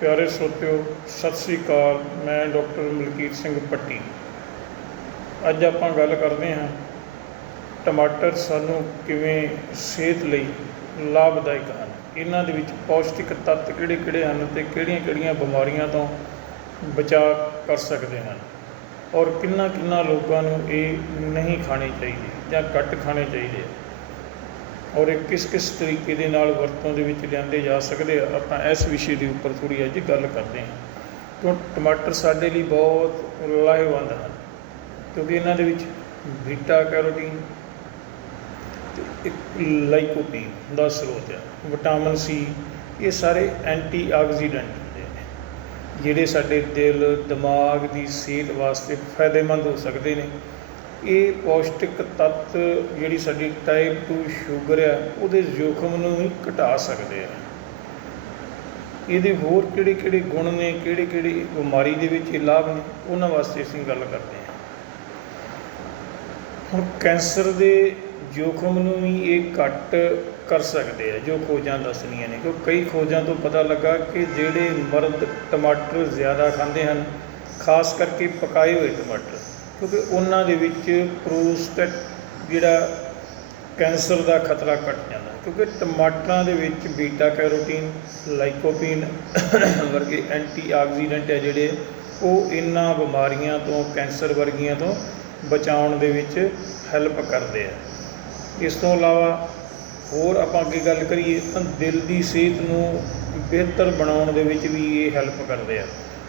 ਪਿਆਰੇ ਸਰੋਤਿਓ ਸਤਿ ਸ੍ਰੀ ਅਕਾਲ, ਮੈਂ ਡਾਕਟਰ ਮਲਕੀਤ ਸਿੰਘ ਪੱਟੀ। ਅੱਜ ਆਪਾਂ ਗੱਲ ਕਰਦੇ ਹਾਂ, ਟਮਾਟਰ ਸਾਨੂੰ ਕਿਵੇਂ ਸਿਹਤ ਲਈ ਲਾਭਦਾਇਕ ਹਨ? ਇਹਨਾਂ ਦੇ ਵਿੱਚ ਪੌਸ਼ਟਿਕ ਤੱਤ ਕਿਹੜੇ ਕਿਹੜੇ ਹਨ ਤੇ ਕਿਹੜੀਆਂ ਕਿਹੜੀਆਂ ਬਿਮਾਰੀਆਂ ਤੋਂ ਬਚਾਅ ਕਰ ਸਕਦੇ ਹਨ? ਔਰ ਕਿੰਨਾ ਕਿੰਨਾ ਲੋਕਾਂ ਨੂੰ ਇਹ ਨਹੀਂ ਖਾਣੇ ਚਾਹੀਦੇ ਜਾਂ ਘੱਟ ਖਾਣੇ ਚਾਹੀਦੇ? ਔਰ ਇਹ ਕਿਸ ਕਿਸ ਤਰੀਕੇ ਦੇ ਨਾਲ ਵਰਤੋਂ ਦੇ ਵਿੱਚ ਲਿਆਂਦੇ ਜਾ ਸਕਦੇ ਆ, ਆਪਾਂ ਇਸ ਵਿਸ਼ੇ ਦੇ ਉੱਪਰ ਥੋੜੀ ਅੱਜ ਗੱਲ ਕਰਦੇ ਹਾਂ। ਕਿਉਂ ਟਮਾਟਰ ਸਾਡੇ ਲਈ ਬਹੁਤ ਲਾਹੇਵੰਦ ਹਨ, ਕਿਉਂਕਿ ਇਹਨਾਂ ਦੇ ਵਿੱਚ ਬੀਟਾ ਕੈਰੋਟੀਨ ਤੇ ਇੱਕ ਲਾਈਕੋਪੀਨ ਦਾ ਸਰੋਤ ਹੈ ਵਿਟਾਮਿਨ ਸੀ, ਇਹ ਸਾਰੇ ਐਂਟੀ ਆਕਸੀਡੈਂਟ ਹੁੰਦੇ ਨੇ, ਜਿਹੜੇ ਸਾਡੇ ਦਿਲ, ਦਿਮਾਗ ਦੀ ਸਿਹਤ ਵਾਸਤੇ ਫਾਇਦੇਮੰਦ ਹੋ ਸਕਦੇ ਨੇ। ਇਹ ਪੌਸ਼ਟਿਕ ਤੱਤ ਜਿਹੜੀ ਸਾਡੀ ਟਾਈਪ 2 ਸ਼ੂਗਰ ਆ, ਉਹਦੇ ਜੋਖਮ ਨੂੰ ਵੀ ਘਟਾ ਸਕਦੇ ਆ। ਇਹਦੇ ਹੋਰ ਕਿਹੜੇ ਕਿਹੜੇ ਗੁਣ ਨੇ ਕਿਹੜੇ ਕਿਹੜੀ ਬਿਮਾਰੀ ਦੇ ਵਿੱਚ ਇਹ ਲਾਭ ਨੇ, ਉਹਨਾਂ ਵਾਸਤੇ ਅਸੀਂ ਗੱਲ ਕਰਦੇ ਹਾਂ। ਹੁਣ ਕੈਂਸਰ ਦੇ ਜੋਖਮ ਨੂੰ ਵੀ ਇਹ ਘੱਟ ਕਰ ਸਕਦੇ ਆ, ਜੋ ਖੋਜਾਂ ਦੱਸਣੀਆਂ ਨੇ। ਕਿਉਂਕਿ ਕਈ ਖੋਜਾਂ ਤੋਂ ਪਤਾ ਲੱਗਾ ਕਿ ਜਿਹੜੇ ਮਰਦ ਟਮਾਟਰ ਜ਼ਿਆਦਾ ਖਾਂਦੇ ਹਨ, ਖਾਸ ਕਰਕੇ ਪਕਾਏ ਹੋਏ ਟਮਾਟਰ ਕਿਉਂਕਿ ਉਹਨਾਂ ਦੇ ਵਿੱਚ ਪ੍ਰੋਸਟੇਟ ਜਿਹੜਾ ਕੈਂਸਰ ਦਾ ਖਤਰਾ ਘਟ ਜਾਂਦਾ। ਕਿਉਂਕਿ ਟਮਾਟਰਾਂ ਦੇ ਵਿੱਚ ਬੀਟਾ ਕੈਰੋਟੀਨ, ਲਾਈਕੋਪੀਨ ਵਰਗੇ ਐਂਟੀ ਆਕਸੀਡੈਂਟ ਹੈ ਜਿਹੜੇ, ਉਹ ਇਹਨਾਂ ਬਿਮਾਰੀਆਂ ਤੋਂ, ਕੈਂਸਰ ਵਰਗੀਆਂ ਤੋਂ ਬਚਾਉਣ ਦੇ ਵਿੱਚ ਹੈਲਪ ਕਰਦੇ ਆ। ਇਸ ਤੋਂ ਇਲਾਵਾ ਹੋਰ ਆਪਾਂ ਅੱਗੇ ਗੱਲ ਕਰੀਏ ਤਾਂ ਦਿਲ ਦੀ ਸਿਹਤ ਨੂੰ ਬਿਹਤਰ ਬਣਾਉਣ ਦੇ ਵਿੱਚ ਵੀ ਇਹ ਹੈਲਪ ਕਰਦੇ ਆ।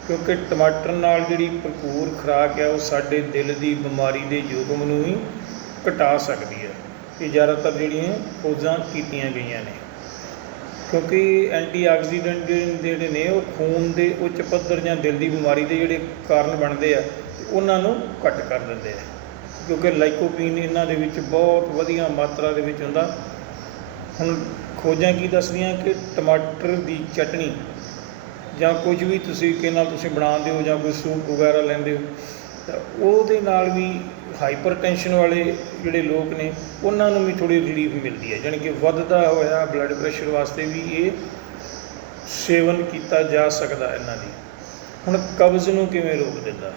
ਕਿਉਂਕਿ ਟਮਾਟਰ ਨਾਲ ਜਿਹੜੀ ਭਰਪੂਰ ਖੁਰਾਕ ਹੈ, ਉਹ ਸਾਡੇ ਦਿਲ ਦੀ ਬਿਮਾਰੀ ਦੇ ਜੋਖਮ ਨੂੰ ਵੀ ਘਟਾ ਸਕਦੀ ਹੈ। ਇਹ ਜ਼ਿਆਦਾਤਰ ਜਿਹੜੀਆਂ ਖੋਜਾਂ ਕੀਤੀਆਂ ਗਈਆਂ ਨੇ। ਕਿਉਂਕਿ ਐਂਟੀਆਕਸੀਡੈਂਟ ਜਿਹੜੇ ਨੇ, ਉਹ ਖੂਨ ਦੇ ਉੱਚ ਪੱਧਰ ਜਾਂ ਦਿਲ ਦੀ ਬਿਮਾਰੀ ਦੇ ਜਿਹੜੇ ਕਾਰਨ ਬਣਦੇ ਆ, ਉਹਨਾਂ ਨੂੰ ਘੱਟ ਕਰ ਦਿੰਦੇ ਆ। ਕਿਉਂਕਿ ਲਾਈਕੋਪੀਨ ਇਹਨਾਂ ਦੇ ਵਿੱਚ ਬਹੁਤ ਵਧੀਆ ਮਾਤਰਾ ਦੇ ਵਿੱਚ ਹੁੰਦਾ। ਹੁਣ ਖੋਜਾਂ ਕੀ ਦੱਸਦੀਆਂ ਕਿ ਟਮਾਟਰ ਦੀ ਚਟਣੀ ਜਾਂ ਕੁਝ ਵੀ ਤੁਸੀਂ ਕਿ ਤੁਸੀਂ ਬਣਾਉਂਦੇ ਹੋ ਜਾਂ ਕੋਈ ਸੂਪ ਵਗੈਰਾ ਲੈਂਦੇ ਹੋ, ਤਾਂ ਉਹਦੇ ਨਾਲ ਵੀ ਹਾਈਪਰ ਹਾਈਪਰਟੈਂਸ਼ਨ ਵਾਲੇ ਜਿਹੜੇ ਲੋਕ ਨੇ, ਉਹਨਾਂ ਨੂੰ ਵੀ ਥੋੜੀ ਰਿਲੀਫ ਮਿਲਦੀ ਹੈ। ਜਾਣੀ ਕਿ ਵੱਧਦਾ ਹੋਇਆ ਬਲੱਡ ਪ੍ਰੈਸ਼ਰ ਵਾਸਤੇ ਵੀ ਇਹ ਸੇਵਨ ਕੀਤਾ ਜਾ ਸਕਦਾ ਇਹਨਾਂ ਦੀ। ਹੁਣ ਕਬਜ਼ ਨੂੰ ਕਿਵੇਂ ਰੋਕ ਦਿੰਦਾ?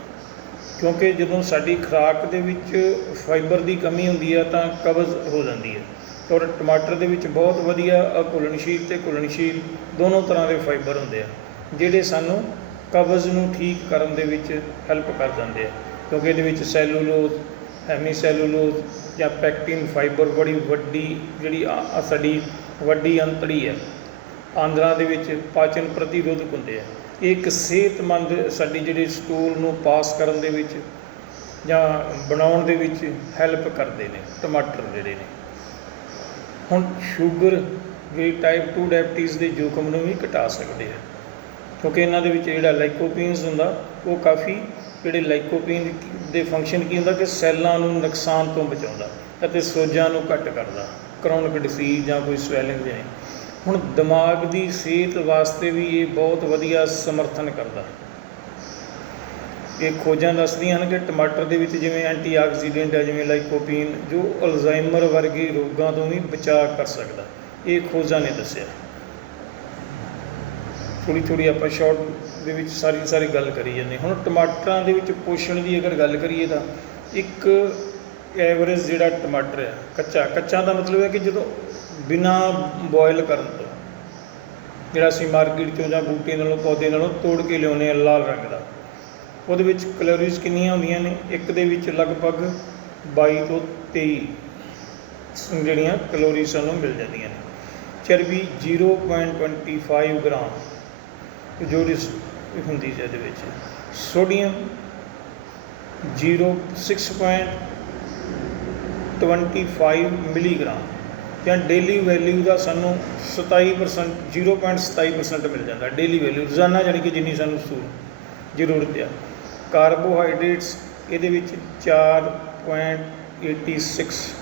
ਕਿਉਂਕਿ ਜਦੋਂ ਸਾਡੀ ਖੁਰਾਕ ਦੇ ਵਿੱਚ ਫਾਈਬਰ ਦੀ ਕਮੀ ਹੁੰਦੀ ਹੈ, ਤਾਂ ਕਬਜ਼ ਹੋ ਜਾਂਦੀ ਹੈ। ਔਰ ਟਮਾਟਰ ਦੇ ਵਿੱਚ ਬਹੁਤ ਵਧੀਆ ਅਘੁਲਣਸ਼ੀਲ ਤੇ ਘੁਲਣਸ਼ੀਲ ਦੋਨੋਂ ਤਰ੍ਹਾਂ ਦੇ ਫਾਈਬਰ ਹੁੰਦੇ ਆ। ਜਿਹੜੇ ਸਾਨੂੰ ਕਬਜ਼ ਨੂੰ ਠੀਕ ਕਰਨ ਦੇ ਵਿੱਚ ਹੈਲਪ ਕਰ ਜਾਂਦੇ ਆ। ਕਿਉਂਕਿ ਇਹਦੇ ਵਿੱਚ ਸੈਲੂਲੋਜ਼ ਹੈਮੀ ਸੈਲੂਲੋਜ਼ ਜਾਂ ਪੈਕਟਿਨ ਫਾਈਬਰ ਬੜੀ ਵੱਡੀ ਜਿਹੜੀ ਆ- ਸਾਡੀ ਵੱਡੀ ਅੰਤੜੀ ਹੈ, ਆਂਦਰਾਂ ਦੇ ਵਿੱਚ ਪਾਚਨ ਪ੍ਰਤੀਰੋਧਕ ਹੁੰਦੇ ਆ। ਇਹ ਇੱਕ ਸਿਹਤਮੰਦ ਸਾਡੀ ਜਿਹੜੀ ਸਟੂਲ ਨੂੰ ਪਾਸ ਕਰਨ ਦੇ ਵਿੱਚ ਜਾਂ ਬਣਾਉਣ ਦੇ ਵਿੱਚ ਹੈਲਪ ਕਰਦੇ ਨੇ, ਟਮਾਟਰ ਜਿਹੜੇ ਨੇ। ਹੁਣ ਸ਼ੂਗਰ ਜਿਹੜੀ ਟਾਈਪ 2 ਡਾਇਬਟੀਜ਼ ਦੇ ਜੋਖਮ ਨੂੰ ਵੀ ਘਟਾ ਸਕਦੇ ਆ। ਕਿਉਂਕਿ ਇਹਨਾਂ ਦੇ ਵਿੱਚ ਜਿਹੜਾ ਲਾਈਕੋਪੀਨਸ ਹੁੰਦਾ, ਉਹ ਕਾਫੀ ਜਿਹੜੇ ਲਾਈਕੋਪੀਨ ਦੇ ਫੰਕਸ਼ਨ ਕੀ ਹੁੰਦਾ ਕਿ ਸੈੱਲਾਂ ਨੂੰ ਨੁਕਸਾਨ ਤੋਂ ਬਚਾਉਂਦਾ ਅਤੇ ਸੋਜਾਂ ਨੂੰ ਘੱਟ ਕਰਦਾ ਕਰੋਨਿਕ ਡਿਸੀਜ਼ ਜਾਂ ਕੋਈ ਸਵੈਲਿੰਗ ਦੇ ਹੁਣ ਦਿਮਾਗ ਦੀ ਸਿਹਤ ਵਾਸਤੇ ਵੀ ਇਹ ਬਹੁਤ ਵਧੀਆ ਸਮਰਥਨ ਕਰਦਾ। ਇਹ ਖੋਜਾਂ ਦੱਸਦੀਆਂ ਹਨ ਕਿ ਟਮਾਟਰ ਦੇ ਵਿੱਚ ਜਿਵੇਂ ਐਂਟੀਆਕਸੀਡੈਂਟ ਹੈ, ਜਿਵੇਂ ਲਾਈਕੋਪੀਨ ਜੋ ਅਲਜ਼ਾਈਮਰ ਵਰਗੇ ਰੋਗਾਂ ਤੋਂ ਵੀ ਬਚਾਅ ਕਰ ਸਕਦਾ। ਇਹ ਖੋਜਾਂ ਨੇ ਦੱਸਿਆ। ਥੋੜੀ ਥੋੜੀ ਆਪਾਂ ਸ਼ਾਰਟ ਦੇ ਵਿੱਚ ਸਾਰੀ ਦੀ ਸਾਰੀ ਗੱਲ ਕਰੀ ਜਾਂਦੇ ਹੁਣ ਟਮਾਟਰਾਂ ਦੇ ਵਿੱਚ ਪੋਸ਼ਣ ਦੀ ਅਗਰ ਗੱਲ ਕਰੀਏ ਤਾਂ ਇੱਕ ਐਵਰੇਜ ਜਿਹੜਾ ਟਮਾਟਰ ਹੈ, ਕੱਚਾ ਕੱਚਾ ਦਾ ਮਤਲਬ ਹੈ ਕਿ ਜਦੋਂ ਬਿਨਾ ਬੋਇਲ ਕਰਨ ਤੋਂ ਜਿਹੜਾ ਅਸੀਂ ਮਾਰਕੀਟ ਚੋਂ ਜਾਂ ਬੂਟੇ ਨਾਲੋਂ, ਪੌਦੇ ਨਾਲੋਂ ਤੋੜ ਕੇ ਲਿਆਉਂਦੇ ਆ ਲਾਲ ਰੰਗ ਦਾ, ਉਹਦੇ ਵਿੱਚ ਕੈਲੋਰੀਜ਼ ਕਿੰਨੀਆਂ ਹੁੰਦੀਆਂ ਨੇ? ਇੱਕ ਦੇ ਵਿੱਚ ਲਗਭਗ 22 ਤੋਂ 23 ਜਿਹੜੀਆਂ ਕੈਲੋਰੀ ਸਾਨੂੰ ਮਿਲ ਜਾਂਦੀਆਂ ਨੇ। ਚਰਬੀ 0.25 ਗ੍ਰਾਮ ਜੋ ਹੁੰਦੀ ਹੈ ਇਹਦੇ ਵਿੱਚ। ਸੋਡੀਅਮ 0 6.25 ਮਿਲੀਗ੍ਰਾਮ ਜਾਂ ਡੇਲੀ ਵੈਲਿਊ ਦਾ ਸਾਨੂੰ 27% 0.27% ਮਿਲ ਜਾਂਦਾ ਡੇਲੀ ਵੈਲਿਊ। ਰੋਜ਼ਾਨਾ ਜਾਨੀ ਕਿ ਜਿੰਨੀ ਸਾਨੂੰ ਸੂ ਜ਼ਰੂਰਤ ਆ। ਕਾਰਬੋਹਾਈਡਰੇਟਸ ਇਹਦੇ ਵਿੱਚ 4.86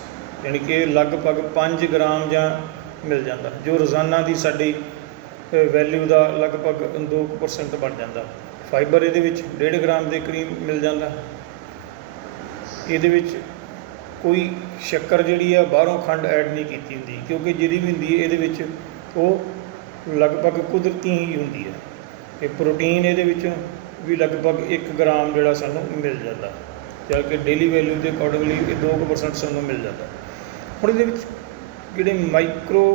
ਯਾਨੀ ਕਿ ਲਗਭਗ 5 ਗ੍ਰਾਮ ਜਾਂ ਮਿਲ ਜਾਂਦਾ, ਜੋ ਰੋਜ਼ਾਨਾ ਦੀ ਸਾਡੀ ਵੈਲਿਊ ਦਾ ਲਗਭਗ 2% ਬਣ ਜਾਂਦਾ। ਫਾਈਬਰ ਇਹਦੇ ਵਿੱਚ 1.5 ਗ੍ਰਾਮ ਦੇ ਕਰੀਬ ਮਿਲ ਜਾਂਦਾ। ਇਹਦੇ ਵਿੱਚ ਕੋਈ ਸ਼ੱਕਰ ਜਿਹੜੀ ਆ ਬਾਹਰੋਂ ਖੰਡ ਐਡ ਨਹੀਂ ਕੀਤੀ ਹੁੰਦੀ, ਕਿਉਂਕਿ ਜਿਹੜੀ ਵੀ ਹੁੰਦੀ ਹੈ ਇਹਦੇ ਵਿੱਚ ਉਹ ਲਗਭਗ ਕੁਦਰਤੀ ਹੀ ਹੁੰਦੀ ਹੈ। ਤੇ ਪ੍ਰੋਟੀਨ ਇਹਦੇ ਵਿੱਚੋਂ ਵੀ ਲਗਭਗ 1 ਗ੍ਰਾਮ ਜਿਹੜਾ ਸਾਨੂੰ ਮਿਲ ਜਾਂਦਾ। ਜਦ ਕਿ ਡੇਲੀ ਵੈਲਿਊ ਦੇ ਅਕੋਰਡਿੰਗਲੀ ਇਹ 2% ਸਾਨੂੰ ਮਿਲ ਜਾਂਦਾ। ਹੁਣ ਇਹਦੇ ਵਿੱਚ ਜਿਹੜੇ ਮਾਈਕਰੋ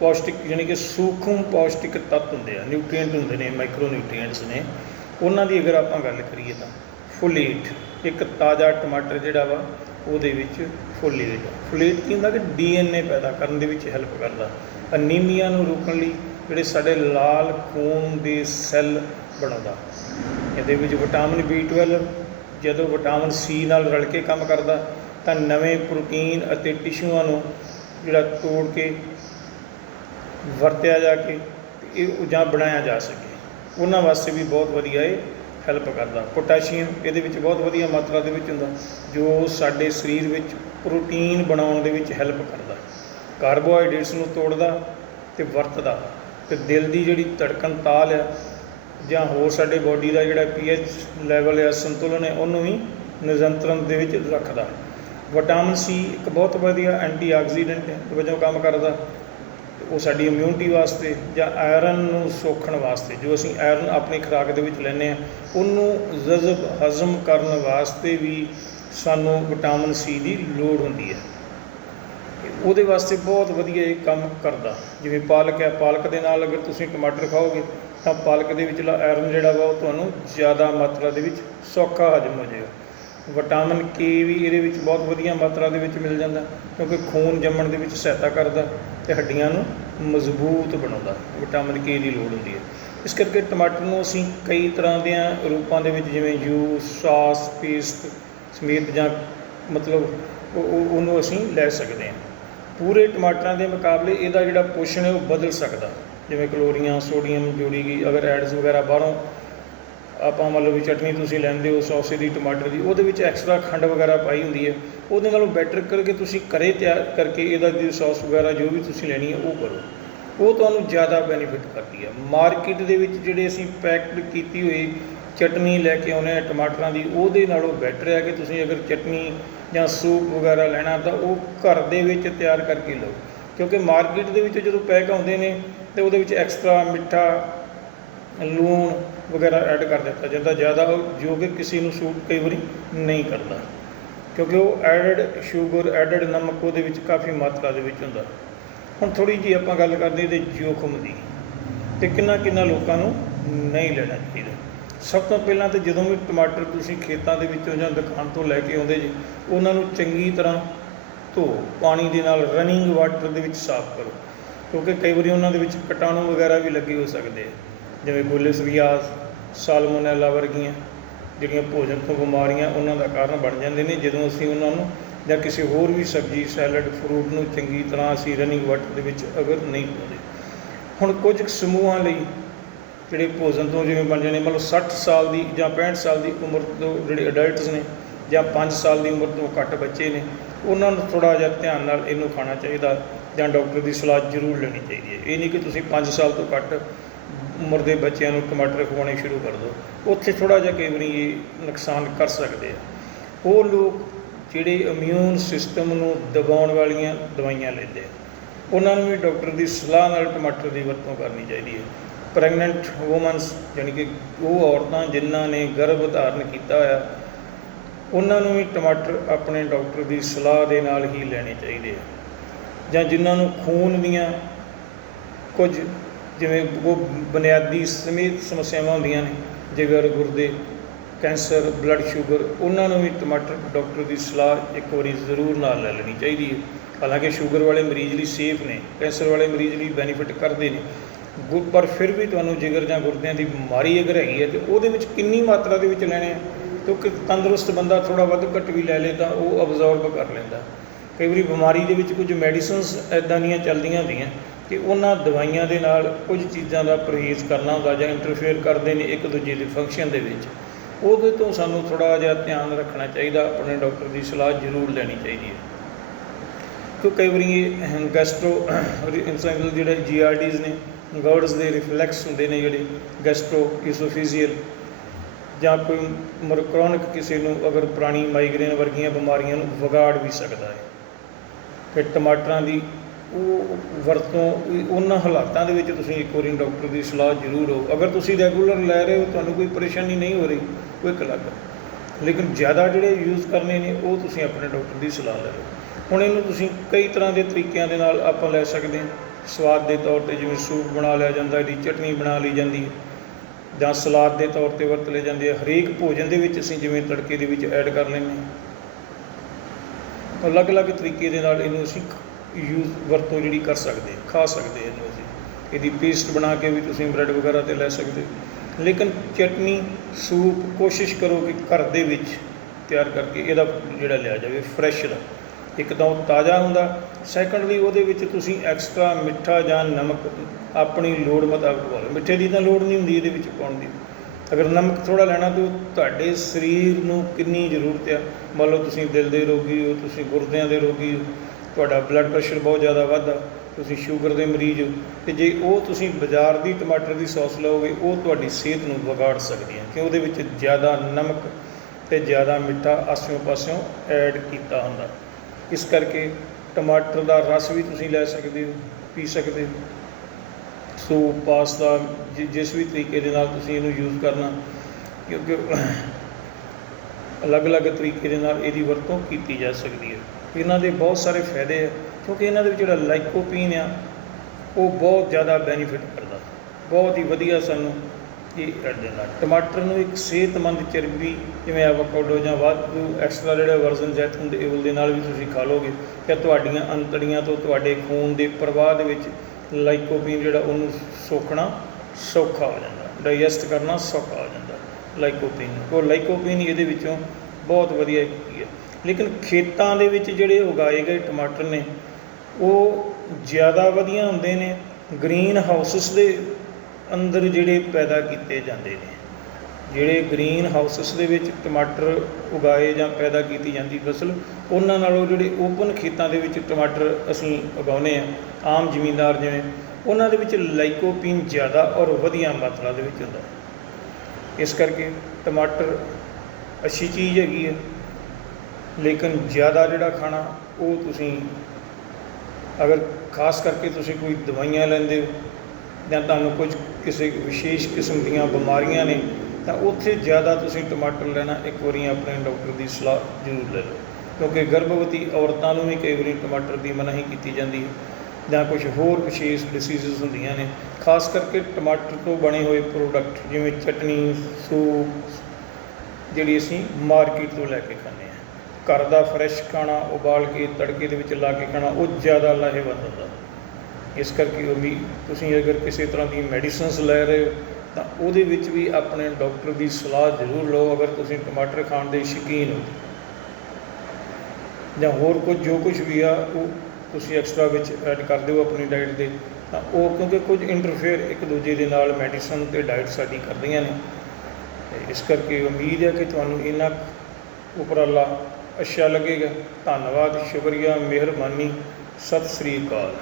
ਪੌਸ਼ਟਿਕ ਯਾਨੀ ਕਿ ਸੂਖਮ ਪੌਸ਼ਟਿਕ ਤੱਤ ਹੁੰਦੇ ਆ ਨਿਊਟ੍ਰੀਐਂਟ ਹੁੰਦੇ ਨੇ ਮਾਈਕਰੋ ਨਿਊਟ੍ਰੀਐਂਟਸ ਨੇ, ਉਹਨਾਂ ਦੀ ਅਗਰ ਆਪਾਂ ਗੱਲ ਕਰੀਏ ਤਾਂ ਫੋਲੇਟ, ਇੱਕ ਤਾਜ਼ਾ ਟਮਾਟਰ ਜਿਹੜਾ ਵਾ, ਉਹਦੇ ਵਿੱਚ ਫੋਲੇਟ ਫੋਲੇਟ ਕੀ ਹੁੰਦਾ ਕਿ ਡੀਐਨਏ ਪੈਦਾ ਕਰਨ ਦੇ ਵਿੱਚ ਹੈਲਪ ਕਰਦਾ, ਅਨੀਮੀਆ ਨੂੰ ਰੋਕਣ ਲਈ ਜਿਹੜੇ ਸਾਡੇ ਲਾਲ ਖੂਨ ਦੇ ਸੈੱਲ ਬਣਾਉਂਦਾ, ਇਹਦੇ ਵਿੱਚ ਵਿਟਾਮਿਨ B12 ਜਦੋਂ ਵਿਟਾਮਿਨ ਸੀ ਨਾਲ ਰਲ ਕੇ ਕੰਮ ਕਰਦਾ, ਤਾਂ ਨਵੇਂ ਪ੍ਰੋਟੀਨ ਅਤੇ ਟਿਸ਼ੂਆਂ ਨੂੰ ਜਿਹੜਾ ਤੋੜ ਕੇ ਵਰਤਿਆ ਜਾ ਕੇ ਤੇ ਇਹ ਜਾਂ ਬਣਾਇਆ ਜਾ ਸਕੇ। ਉਹਨਾਂ ਵਾਸਤੇ ਵੀ ਬਹੁਤ ਵਧੀਆ ਇਹ ਹੈਲਪ ਕਰਦਾ। ਪੋਟਾਸ਼ੀਅਮ ਇਹਦੇ ਵਿੱਚ ਬਹੁਤ ਵਧੀਆ ਮਾਤਰਾ ਦੇ ਵਿੱਚ ਹੁੰਦਾ, ਜੋ ਸਾਡੇ ਸਰੀਰ ਵਿੱਚ ਪ੍ਰੋਟੀਨ ਬਣਾਉਣ ਦੇ ਵਿੱਚ ਹੈਲਪ ਕਰਦਾ। ਕਾਰਬੋਹਾਈਡਰੇਟਸ ਨੂੰ ਤੋੜਦਾ ਤੇ ਵਰਤਦਾ। ਤੇ ਦਿਲ ਦੀ ਜਿਹੜੀ ਧੜਕਣ ਤਾਲ ਹੈ ਜਾਂ ਹੋਰ ਸਾਡੇ ਬਾਡੀ ਦਾ ਜਿਹੜਾ ਪੀਐਚ ਲੈਵਲ ਆ ਸੰਤੁਲਨ ਹੈ, ਉਹਨੂੰ ਵੀ ਨਿਯੰਤਰਣ ਦੇ ਵਿੱਚ ਰੱਖਦਾ। ਵਿਟਾਮਿਨ ਸੀ ਇੱਕ ਬਹੁਤ ਵਧੀਆ ਐਂਟੀਆਕਸੀਡੈਂਟ ਵਜੋਂ ਕੰਮ ਕਰਦਾ। ਉਹ ਸਾਡੀ ਇਮਿਊਨਿਟੀ ਵਾਸਤੇ ਜਾਂ ਆਇਰਨ ਨੂੰ ਸੋਖਣ ਵਾਸਤੇ, ਜੋ ਅਸੀਂ ਆਇਰਨ ਆਪਣੀ ਖੁਰਾਕ ਦੇ ਵਿੱਚ ਲੈਂਦੇ ਆ ਉਹਨੂੰ ਜਜ਼ਬ, ਹਜ਼ਮ ਕਰਨ ਵਾਸਤੇ ਵੀ ਸਾਨੂੰ ਵਿਟਾਮਿਨ ਸੀ ਦੀ ਲੋੜ ਹੁੰਦੀ ਹੈ। ਉਹਦੇ ਵਾਸਤੇ ਬਹੁਤ ਵਧੀਆ ਇਹ ਕੰਮ ਕਰਦਾ। ਜਿਵੇਂ ਪਾਲਕ ਹੈ, ਪਾਲਕ ਦੇ ਨਾਲ ਅਗਰ ਤੁਸੀਂ ਟਮਾਟਰ ਖਾਓਗੇ, ਤਾਂ ਪਾਲਕ ਦੇ ਵਿਚਲਾ ਆਇਰਨ ਜਿਹੜਾ ਵਾ, ਉਹ ਤੁਹਾਨੂੰ ਜ਼ਿਆਦਾ ਮਾਤਰਾ ਦੇ ਵਿੱਚ ਸੌਖਾ ਹਜਮ ਹੋ ਜਾਏਗਾ। ਵਿਟਾਮਿਨ ਕੇ ਵੀ ਇਹਦੇ ਵਿੱਚ ਬਹੁਤ ਵਧੀਆ ਮਾਤਰਾ ਦੇ ਵਿੱਚ ਮਿਲ ਜਾਂਦਾ, ਕਿਉਂਕਿ ਖੂਨ ਜੰਮਣ ਦੇ ਵਿੱਚ ਸਹਾਇਤਾ ਕਰਦਾ। ਤੇ ਹੱਡੀਆਂ ਨੂੰ ਮਜ਼ਬੂਤ ਬਣਾਉਂਦਾ, ਵਿਟਾਮਿਨ ਕੇ ਦੀ ਲੋੜ ਹੁੰਦੀ ਹੈ। ਇਸ ਕਰਕੇ ਟਮਾਟਰ ਨੂੰ ਅਸੀਂ ਕਈ ਤਰ੍ਹਾਂ ਦੇ ਰੂਪਾਂ ਦੇ ਵਿੱਚ ਜਿਵੇਂ ਜੂਸ, ਸਾਸ, ਪੇਸਟ ਸਮੇਤ ਜਾਂ ਮਤਲਬ ਉਹਨੂੰ ਅਸੀਂ ਲੈ ਸਕਦੇ ਹਾਂ। ਪੂਰੇ ਟਮਾਟਰਾਂ ਦੇ ਮੁਕਾਬਲੇ ਇਹਦਾ ਜਿਹੜਾ ਪੋਸ਼ਣ ਹੈ ਉਹ ਬਦਲ ਸਕਦਾ। ਜਿਵੇਂ ਕਲੋਰੀਆਂ, ਸੋਡੀਅਮ, ਜੋੜੀ ਗਈ ਅਗਰ ਐਡਸ ਵਗੈਰਾ ਬਾਹਰੋਂ ਆਪਾਂ ਮਤਲਬ ਵੀ ਚਟਨੀ ਤੁਸੀਂ ਲੈਂਦੇ ਹੋ, ਸੌਸੇ ਦੀ, ਟਮਾਟਰ ਦੀ, ਉਹਦੇ ਵਿੱਚ ਐਕਸਟਰਾ ਖੰਡ ਵਗੈਰਾ ਪਾਈ ਹੁੰਦੀ ਹੈ। ਉਹਦੇ ਨਾਲੋਂ ਬੈਟਰ ਕਰਕੇ ਤੁਸੀਂ ਘਰੇ ਤਿਆਰ ਕਰਕੇ ਇਹਦਾ ਦੀ ਸੌਸ ਵਗੈਰਾ ਜੋ ਵੀ ਤੁਸੀਂ ਲੈਣੀ ਹੈ, ਉਹ ਕਰੋ। ਉਹ ਤੁਹਾਨੂੰ ਜ਼ਿਆਦਾ ਬੈਨੀਫਿਟ ਕਰਦੀ ਹੈ। ਮਾਰਕੀਟ ਦੇ ਵਿੱਚ ਜਿਹੜੇ ਅਸੀਂ ਪੈਕਡ ਕੀਤੀ ਹੋਈ ਚਟਨੀ ਲੈ ਕੇ ਆਉਂਦੇ ਹਾਂ, ਟਮਾਟਰਾਂ ਦੀ, ਉਹਦੇ ਨਾਲੋਂ ਬੈਟਰ ਹੈ ਕਿ ਤੁਸੀਂ ਅਗਰ ਚਟਨੀ ਜਾਂ ਸੂਪ ਵਗੈਰਾ ਲੈਣਾ ਤਾਂ ਉਹ ਘਰ ਦੇ ਵਿੱਚ ਤਿਆਰ ਕਰਕੇ ਲਓ। ਕਿਉਂਕਿ ਮਾਰਕੀਟ ਦੇ ਵਿੱਚ ਜਦੋਂ ਪੈਕ ਆਉਂਦੇ ਨੇ ਤੇ ਉਹਦੇ ਵਿੱਚ ਐਕਸਟਰਾ ਮਿੱਠਾ, ਲੂਣ ਵਗੈਰਾ ਐਡ ਕਰ ਦਿੱਤਾ ਜਾਂਦਾ, ਜ਼ਿਆਦਾ ਉਹ ਜੋ ਕਿ ਕਿਸੇ ਨੂੰ ਸੂਟ ਕਈ ਵਾਰੀ ਨਹੀਂ ਕਰਦਾ। ਕਿਉਂਕਿ ਉਹ ਐਡਡ ਸ਼ੂਗਰ ਐਡਡ ਨਮਕ ਉਹਦੇ ਵਿੱਚ ਕਾਫੀ ਮਾਤਰਾ ਦੇ ਵਿੱਚ ਹੁੰਦਾ। ਹੁਣ ਥੋੜੀ ਜੀ ਆਪਾਂ ਗੱਲ ਕਰਦੇ ਤੇ ਜੋਖਮ ਦੀ। ਤੇ ਕਿੰਨਾ ਕਿੰਨਾ ਲੋਕਾਂ ਨੂੰ ਨਹੀਂ ਲੈਣਾ ਚਾਹੀਦਾ। ਸਭ ਤੋਂ ਪਹਿਲਾਂ ਤਾਂ ਜਦੋਂ ਵੀ ਟਮਾਟਰ ਤੁਸੀਂ ਖੇਤਾਂ ਦੇ ਵਿੱਚੋਂ ਜਾਂ ਦੁਕਾਨ ਤੋਂ ਲੈ ਕੇ ਆਉਂਦੇ ਜੀ, ਉਹਨਾਂ ਨੂੰ ਚੰਗੀ ਤਰ੍ਹਾਂ ਧੋ, ਪਾਣੀ ਦੇ ਨਾਲ ਰਨਿੰਗ ਵਾਟਰ ਦੇ ਵਿੱਚ ਸਾਫ਼ ਕਰੋ। ਕਿਉਂਕਿ ਕਈ ਵਾਰੀ ਉਹਨਾਂ ਦੇ ਵਿੱਚ ਕੀਟਾਣੂ ਵਗੈਰਾ ਵੀ ਲੱਗੇ ਹੋ ਸਕਦੇ ਆ। ਜਿਵੇਂ ਗੋਲਿਸਰੀਆਸ ਸਾਲਮੋਨੈਲਾ ਵਰਗੀਆਂ ਜਿਹੜੀਆਂ ਭੋਜਨ ਤੋਂ ਬਿਮਾਰੀਆਂ ਉਹਨਾਂ ਦਾ ਕਾਰਨ ਬਣ ਜਾਂਦੇ ਨੇ। ਜਦੋਂ ਅਸੀਂ ਉਹਨਾਂ ਨੂੰ ਜਾਂ ਕਿਸੇ ਹੋਰ ਵੀ ਸਬਜ਼ੀ, ਸੈਲਡ, ਫਰੂਟ ਨੂੰ ਚੰਗੀ ਤਰ੍ਹਾਂ ਅਸੀਂ ਰਨਿੰਗ ਵਾਟਰ ਦੇ ਵਿੱਚ ਅਗਰ ਨਹੀਂ ਪਾਉਂਦੇ। ਹੁਣ ਕੁਝ ਕੁ ਸਮੂਹਾਂ ਲਈ ਜਿਹੜੇ ਭੋਜਨ ਤੋਂ ਜਿਵੇਂ ਬਣ ਜਾਂਦੇ, ਮਤਲਬ 60 ਸਾਲ ਦੀ ਜਾਂ 65 ਸਾਲ ਦੀ ਉਮਰ ਤੋਂ ਜਿਹੜੇ ਅਡਲਟਸ ਨੇ ਜਾਂ 5 ਸਾਲ ਦੀ ਉਮਰ ਤੋਂ ਘੱਟ ਬੱਚੇ ਨੇ, ਉਹਨਾਂ ਨੂੰ ਥੋੜਾ ਜਿਹਾ ਧਿਆਨ ਨਾਲ ਇਹਨੂੰ ਖਾਣਾ ਚਾਹੀਦਾ ਜਾਂ ਡਾਕਟਰ ਦੀ ਸਲਾਹ ਜ਼ਰੂਰ ਲੈਣੀ ਚਾਹੀਦੀ ਹੈ। ਇਹ ਨਹੀਂ ਕਿ ਤੁਸੀਂ 5 ਸਾਲ ਤੋਂ ਘੱਟ ਉਮਰ ਦੇ ਬੱਚਿਆਂ ਨੂੰ ਟਮਾਟਰ ਖਵਾਉਣੇ ਸ਼ੁਰੂ ਕਰ ਦਿਓ ਉੱਥੇ ਥੋੜਾ ਜਿਹਾ ਕਈ ਵਾਰੀ ਇਹ ਨੁਕਸਾਨ ਕਰ ਸਕਦੇ ਆ। ਉਹ ਲੋਕ ਜਿਹੜੇ ਇਮਿਊਨ ਸਿਸਟਮ ਨੂੰ ਦਬਾਉਣ ਵਾਲੀਆਂ ਦਵਾਈਆਂ ਲੈਂਦੇ ਆ। ਉਹਨਾਂ ਨੂੰ ਵੀ ਡਾਕਟਰ ਦੀ ਸਲਾਹ ਨਾਲ ਟਮਾਟਰ ਦੀ ਵਰਤੋਂ ਕਰਨੀ ਚਾਹੀਦੀ ਹੈ। ਪ੍ਰੈਗਨੈਂਟ ਵੂਮਨਸ ਯਾਨੀ ਕਿ ਉਹ ਔਰਤਾਂ ਜਿਨ੍ਹਾਂ ਨੇ ਗਰਭ ਧਾਰਨ ਕੀਤਾ ਹੋਇਆ, ਉਹਨਾਂ ਨੂੰ ਵੀ ਟਮਾਟਰ ਆਪਣੇ ਡਾਕਟਰ ਦੀ ਸਲਾਹ ਦੇ ਨਾਲ ਹੀ ਲੈਣੇ ਚਾਹੀਦੇ ਆ। ਜਾਂ ਜਿਨ੍ਹਾਂ ਨੂੰ ਖੂਨ ਦੀਆਂ ਕੁਝ ਜਿਵੇਂ ਉਹ ਬੁਨਿਆਦੀ ਸਮੇਤ ਸਮੱਸਿਆਵਾਂ ਹੁੰਦੀਆਂ ਨੇ ਜਿਗਰ ਗੁਰਦੇ ਕੈਂਸਰ, ਬਲੱਡ ਸ਼ੂਗਰ, ਉਹਨਾਂ ਨੂੰ ਵੀ ਟਮਾਟਰ ਡਾਕਟਰ ਦੀ ਸਲਾਹ ਇੱਕ ਵਾਰੀ ਜ਼ਰੂਰ ਨਾਲ ਲੈ ਲੈਣੀ ਚਾਹੀਦੀ ਹੈ। ਹਾਲਾਂਕਿ ਸ਼ੂਗਰ ਵਾਲੇ ਮਰੀਜ਼ ਲਈ ਸੇਫ ਨੇ, ਕੈਂਸਰ ਵਾਲੇ ਮਰੀਜ਼ ਲਈ ਬੈਨੀਫਿਟ ਕਰਦੇ ਨੇ। ਗੁ, ਪਰ ਫਿਰ ਵੀ ਤੁਹਾਨੂੰ ਜਿਗਰ ਜਾਂ ਗੁਰਦਿਆਂ ਦੀ ਬਿਮਾਰੀ ਅਗਰ ਹੈਗੀ ਹੈ ਤੇ ਉਹਦੇ ਵਿੱਚ ਕਿੰਨੀ ਮਾਤਰਾ ਦੇ ਵਿੱਚ ਲੈਣੇ ਆ? ਕਿਉਂਕਿ ਤੰਦਰੁਸਤ ਬੰਦਾ ਥੋੜਾ ਵੱਧ ਘੱਟ ਵੀ ਲੈ ਲੇ ਤਾਂ ਉਹ ਅਬਜ਼ੌਰਬ ਕਰ ਲੈਂਦਾ। ਕਈ ਵਾਰੀ ਬਿਮਾਰੀ ਦੇ ਵਿੱਚ ਕੁਝ ਮੈਡੀਸਿਨਸ ਐਦਾਂ ਦੀਆਂ ਚੱਲਦੀਆਂ ਹੁੰਦੀਆਂ। ਕਿ ਉਹਨਾਂ ਦਵਾਈਆਂ ਦੇ ਨਾਲ ਕੁਝ ਚੀਜ਼ਾਂ ਦਾ ਪਰਹੇਜ਼ ਕਰਨਾ ਹੁੰਦਾ ਜਾਂ ਇੰਟਰਫੇਅਰ ਕਰਦੇ ਨੇ ਇੱਕ ਦੂਜੇ ਦੇ ਫੰਕਸ਼ਨ ਦੇ ਵਿੱਚ। ਉਹਦੇ ਤੋਂ ਸਾਨੂੰ ਥੋੜਾ ਜਿਹਾ ਧਿਆਨ ਰੱਖਣਾ ਚਾਹੀਦਾ, ਆਪਣੇ ਡਾਕਟਰ ਦੀ ਸਲਾਹ ਜ਼ਰੂਰ ਲੈਣੀ ਚਾਹੀਦੀ ਹੈ। ਕਿਉਂਕਿ ਕਈ ਵਾਰੀ ਇਹ ਗੈਸਟਰੋ ਇਨਸਾਈਕਲ ਜਿਹੜੇ ਜੀਆਰਡੀਜ਼ ਨੇ ਗਰਡਸ ਦੇ ਰਿਫਲੈਕਸ ਹੁੰਦੇ ਨੇ ਜਿਹੜੇ ਗੈਸਟਰੋ ਇਸੋਫੀਜ਼ੀਅਲ ਜਾਂ ਕੋਈ ਮਰ ਕਿਸੇ ਨੂੰ ਅਗਰ ਪੁਰਾਣੀ ਮਾਈਗ੍ਰੇਨ ਵਰਗੀਆਂ ਬਿਮਾਰੀਆਂ ਨੂੰ ਵਿਗਾੜ ਵੀ ਸਕਦਾ ਹੈ। ਫਿਰ ਟਮਾਟਰਾਂ ਦੀ ਉਹ ਵਰਤੋਂ, ਉਹਨਾਂ ਹਾਲਾਤਾਂ ਦੇ ਵਿੱਚ ਤੁਸੀਂ ਇੱਕ ਵਾਰੀ ਡਾਕਟਰ ਦੀ ਸਲਾਹ ਜ਼ਰੂਰ ਹੋ ਅਗਰ ਤੁਸੀਂ ਰੈਗੂਲਰ ਲੈ ਰਹੇ ਹੋ, ਤੁਹਾਨੂੰ ਕੋਈ ਪਰੇਸ਼ਾਨੀ ਨਹੀਂ ਹੋ ਰਹੀ ਕੋਈ ਇੱਕ ਅਲੱਗ ਹੈ। ਲੇਕਿਨ ਜ਼ਿਆਦਾ ਜਿਹੜੇ ਯੂਜ਼ ਕਰਨੇ ਨੇ, ਉਹ ਤੁਸੀਂ ਆਪਣੇ ਡਾਕਟਰ ਦੀ ਸਲਾਹ ਲੈ ਲਓ। ਹੁਣ ਇਹਨੂੰ ਤੁਸੀਂ ਕਈ ਤਰ੍ਹਾਂ ਦੇ ਤਰੀਕਿਆਂ ਦੇ ਨਾਲ ਆਪਾਂ ਲੈ ਸਕਦੇ ਹਾਂ। ਸਵਾਦ ਦੇ ਤੌਰ ਤੇ ਜਿਵੇਂ ਸੂਪ ਬਣਾ ਲਿਆ ਜਾਂਦਾ, ਇਹਦੀ ਚਟਨੀ ਬਣਾ ਲਈ ਜਾਂਦੀ ਹੈ, ਜਾਂ ਸਲਾਦ ਦੇ ਤੌਰ ਤੇ ਵਰਤ ਲਏ ਜਾਂਦੇ ਆ। ਹਰੇਕ ਭੋਜਨ ਦੇ ਵਿੱਚ ਅਸੀਂ ਜਿਵੇਂ ਤੜਕੇ ਦੇ ਵਿੱਚ ਐਡ ਕਰ ਲੈਂਦੇ ਹਾਂ। ਅਲੱਗ-ਅਲੱਗ ਤਰੀਕੇ ਦੇ ਨਾਲ ਇਹਨੂੰ ਅਸੀਂ ਯੂਜ਼ ਵਰਤੋਂ ਜਿਹੜੀ ਕਰ ਸਕਦੇ, ਖਾ ਸਕਦੇ ਇਹਨੂੰ ਅਸੀਂ। ਇਹਦੀ ਪੇਸਟ ਬਣਾ ਕੇ ਵੀ ਤੁਸੀਂ ਬ੍ਰੈਡ ਵਗੈਰਾ ਤੇ ਲੈ ਸਕਦੇ। ਹੋ ਲੇਕਿਨ ਚਟਨੀ, ਸੂਪ, ਕੋਸ਼ਿਸ਼ ਕਰੋ ਕਿ ਘਰ ਦੇ ਵਿੱਚ ਤਿਆਰ ਕਰਕੇ ਇਹਦਾ ਜਿਹੜਾ ਲਿਆ ਜਾਵੇ, ਫਰੈਸ਼ ਦਾ। ਇੱਕ ਤਾਂ ਉਹ ਤਾਜ਼ਾ ਹੁੰਦਾ। ਸੈਕੰਡਲੀ ਉਹਦੇ ਵਿੱਚ ਤੁਸੀਂ ਐਕਸਟਰਾ ਮਿੱਠਾ ਜਾਂ ਨਮਕ ਆਪਣੀ ਲੋੜ ਮੁਤਾਬਕ ਪਾ ਲਓ। ਮਿੱਠੇ ਦੀ ਤਾਂ ਲੋੜ ਨਹੀਂ ਹੁੰਦੀ ਇਹਦੇ ਵਿੱਚ ਪਾਉਣ ਦੀ। ਅਗਰ ਨਮਕ ਥੋੜਾ ਲੈਣਾ ਤਾਂ ਉਹ ਤੁਹਾਡੇ ਸਰੀਰ ਨੂੰ ਕਿੰਨੀ ਜ਼ਰੂਰਤ ਆ। ਮੰਨ ਲਓ ਤੁਸੀਂ ਦਿਲ ਦੇ ਰੋਗੀ ਹੋ, ਤੁਸੀਂ ਗੁਰਦਿਆਂ ਦੇ ਰੋਗੀ ਹੋ। ਤੁਹਾਡਾ ਬਲੱਡ ਪ੍ਰੈਸ਼ਰ ਬਹੁਤ ਜ਼ਿਆਦਾ ਵੱਧਦਾ, ਤੁਸੀਂ ਸ਼ੂਗਰ ਦੇ ਮਰੀਜ਼ ਹੋ। ਤੇ ਜੇ ਉਹ ਤੁਸੀਂ ਬਾਜ਼ਾਰ ਦੀ ਟਮਾਟਰ ਦੀ ਸੌਸ ਲਓਗੇ, ਉਹ ਤੁਹਾਡੀ ਸਿਹਤ ਨੂੰ ਵਿਗਾੜ ਸਕਦੀ ਹੈ ਕਿ ਉਹਦੇ ਵਿੱਚ ਜ਼ਿਆਦਾ ਨਮਕ ਤੇ ਜ਼ਿਆਦਾ ਮਿੱਠਾ ਆਸਿਓਂ ਪਾਸਿਓਂ ਐਡ ਕੀਤਾ ਹੁੰਦਾ। ਇਸ ਕਰਕੇ ਟਮਾਟਰ ਦਾ ਰਸ ਵੀ ਤੁਸੀਂ ਲੈ ਸਕਦੇ ਹੋ, ਪੀ ਸਕਦੇ ਹੋ। ਸੋ ਪਾਸਤਾ, ਜਿ- ਜਿਸ ਵੀ ਤਰੀਕੇ ਦੇ ਨਾਲ ਤੁਸੀਂ ਇਹਨੂੰ ਯੂਜ਼ ਕਰਨਾ, ਕਿਉਂਕਿ ਅਲੱਗ-ਅਲੱਗ ਤਰੀਕੇ ਦੇ ਨਾਲ ਇਹਦੀ ਵਰਤੋਂ ਕੀਤੀ ਜਾ ਸਕਦੀ ਹੈ। ਇਹਨਾਂ ਦੇ ਬਹੁਤ ਸਾਰੇ ਫਾਇਦੇ ਆ, ਕਿਉਂਕਿ ਇਹਨਾਂ ਦੇ ਵਿੱਚ ਜਿਹੜਾ ਲਾਈਕੋਪੀਨ ਆ, ਉਹ ਬਹੁਤ ਜ਼ਿਆਦਾ ਬੈਨੀਫਿਟ ਕਰਦਾ। ਬਹੁਤ ਹੀ ਵਧੀਆ ਸਾਨੂੰ ਇਹ ਐਡ ਦਿੰਦਾ। ਟਮਾਟਰ ਨੂੰ ਇੱਕ ਸਿਹਤਮੰਦ ਚਰਬੀ, ਜਿਵੇਂ ਐਵੋਕਾਡੋ ਜਾਂ ਵਾਧੂ ਐਕਸਟਰਾ ਜਿਹੜੇ ਵਰਜ਼ਨ ਜੈਤੂਨ ਦੇ ਓਇਲ ਦੇ ਨਾਲ ਵੀ ਤੁਸੀਂ ਖਾ ਲੋਗੇ ਤੇ ਤੁਹਾਡੀਆਂ ਅੰਤੜੀਆਂ ਤੋਂ ਤੁਹਾਡੇ ਖੂਨ ਦੇ ਪ੍ਰਵਾਹ ਦੇ ਵਿੱਚ ਲਾਈਕੋਪੀਨ ਜਿਹੜਾ ਉਹਨੂੰ ਸੋਖਣਾ ਸੌਖਾ ਹੋ ਜਾਂਦਾ। ਡਾਈਜੈਸਟ ਕਰਨਾ ਸੌਖਾ ਹੋ ਜਾਂਦਾ। ਲਾਈਕੋਪੀਨ। ਉਹ ਲਾਈਕੋਪੀਨ ਇਹਦੇ ਵਿੱਚੋਂ ਬਹੁਤ ਵਧੀਆ ਕੀ ਹੈ। ਲੇਕਿਨ ਖੇਤਾਂ ਦੇ ਵਿੱਚ ਜਿਹੜੇ ਉਗਾਏ ਗਏ ਟਮਾਟਰ ਨੇ, ਉਹ ਜ਼ਿਆਦਾ ਵਧੀਆ ਹੁੰਦੇ ਨੇ, ਗ੍ਰੀਨ ਹਾਊਸਸ ਦੇ ਅੰਦਰ ਜਿਹੜੇ ਪੈਦਾ ਕੀਤੇ ਜਾਂਦੇ ਨੇ। ਜਿਹੜੇ ਗ੍ਰੀਨ ਹਾਊਸਸ ਦੇ ਵਿੱਚ ਟਮਾਟਰ ਉਗਾਏ ਜਾਂ ਪੈਦਾ ਕੀਤੀ ਜਾਂਦੀ ਫਸਲ, ਉਹਨਾਂ ਨਾਲੋਂ ਜਿਹੜੇ ਓਪਨ ਖੇਤਾਂ ਦੇ ਵਿੱਚ ਟਮਾਟਰ ਅਸੀਂ ਉਗਾਉਂਦੇ ਆ ਆਮ ਜ਼ਿਮੀਂਦਾਰ ਜਿਵੇਂ, ਉਹਨਾਂ ਦੇ ਵਿੱਚ ਲਾਈਕੋਪੀਨ ਜ਼ਿਆਦਾ ਔਰ ਵਧੀਆ ਮਾਤਰਾ ਦੇ ਵਿੱਚ ਹੁੰਦਾ। ਇਸ ਕਰਕੇ ਟਮਾਟਰ ਅੱਛੀ ਚੀਜ਼ ਹੈਗੀ ਹੈ, ਲੇਕਿਨ ਜ਼ਿਆਦਾ ਜਿਹੜਾ ਖਾਣਾ ਉਹ ਤੁਸੀਂ ਅਗਰ ਖਾਸ ਕਰਕੇ ਤੁਸੀਂ ਕੋਈ ਦਵਾਈਆਂ ਲੈਂਦੇ ਹੋ ਜਾਂ ਤੁਹਾਨੂੰ ਕੁਝ ਕਿਸੇ ਵਿਸ਼ੇਸ਼ ਕਿਸਮ ਦੀਆਂ ਬਿਮਾਰੀਆਂ ਨੇ, ਤਾਂ ਉੱਥੇ ਜ਼ਿਆਦਾ ਤੁਸੀਂ ਟਮਾਟਰ ਲੈਣਾ, ਇੱਕ ਵਾਰੀ ਆਪਣੇ ਡਾਕਟਰ ਦੀ ਸਲਾਹ ਜ਼ਰੂਰ ਲੈ ਲਓ। ਕਿਉਂਕਿ ਗਰਭਵਤੀ ਔਰਤਾਂ ਨੂੰ ਵੀ ਕਈ ਵਾਰੀ ਟਮਾਟਰ ਦੀ ਮਨਾਹੀ ਕੀਤੀ ਜਾਂਦੀ ਹੈ। ਜਾਂ ਕੁਝ ਹੋਰ ਵਿਸ਼ੇਸ਼ ਡਿਸੀਜ਼ਸ ਹੁੰਦੀਆਂ ਨੇ, ਖਾਸ ਕਰਕੇ ਟਮਾਟਰ ਤੋਂ ਬਣੇ ਹੋਏ ਪ੍ਰੋਡਕਟ ਜਿਵੇਂ ਚਟਨੀ, ਸੂਪ, ਜਿਹੜੀ ਅਸੀਂ ਮਾਰਕੀਟ ਤੋਂ ਲੈ ਕੇ ਖਾਂਦੇ ਹਾਂ। ਘਰ ਦਾ ਫਰੈਸ਼ ਖਾਣਾ ਉਬਾਲ ਕੇ ਤੜਕੇ ਦੇ ਵਿੱਚ ਲਾ ਕੇ ਖਾਣਾ, ਉਹ ਜ਼ਿਆਦਾ ਲਾਹੇਵੰਦ ਹੁੰਦਾ। ਇਸ ਕਰਕੇ ਉਹ ਵੀ ਤੁਸੀਂ ਅਗਰ ਕਿਸੇ ਤਰ੍ਹਾਂ ਦੀ ਮੈਡੀਸਿਨਸ ਲੈ ਰਹੇ ਹੋ, ਤਾਂ ਉਹਦੇ ਵਿੱਚ ਵੀ ਆਪਣੇ ਡਾਕਟਰ ਦੀ ਸਲਾਹ ਜ਼ਰੂਰ ਲਓ, ਅਗਰ ਤੁਸੀਂ ਟਮਾਟਰ ਖਾਣ ਦੇ ਸ਼ੌਕੀਨ ਹੋ। ਜਾਂ ਹੋਰ ਕੁਝ, ਜੋ ਕੁਝ ਵੀ ਆ, ਉਹ ਤੁਸੀਂ ਐਕਸਟਰਾ ਵਿੱਚ ਐਡ ਕਰ ਦਿਓ ਆਪਣੀ ਡਾਈਟ ਦੇ, ਤਾਂ ਉਹ ਕਿਉਂਕਿ ਕੁਝ ਇੰਟਰਫੇਅਰ ਇੱਕ ਦੂਜੇ ਦੇ ਨਾਲ ਮੈਡੀਸਨ ਤੇ ਡਾਈਟ ਸਾਡੀ ਕਰਦੀਆਂ ਨੇ। ਤੇ ਇਸ ਕਰਕੇ ਉਮੀਦ ਹੈ ਕਿ ਤੁਹਾਨੂੰ ਇਹਨਾਂ ਉਪਰਾਲਾ ਅੱਛਾ ਲੱਗੇਗਾ। ਧੰਨਵਾਦ, ਸ਼ੁਕਰੀਆ, ਮਿਹਰਬਾਨੀ। ਸਤਿ ਸ੍ਰੀ ਅਕਾਲ।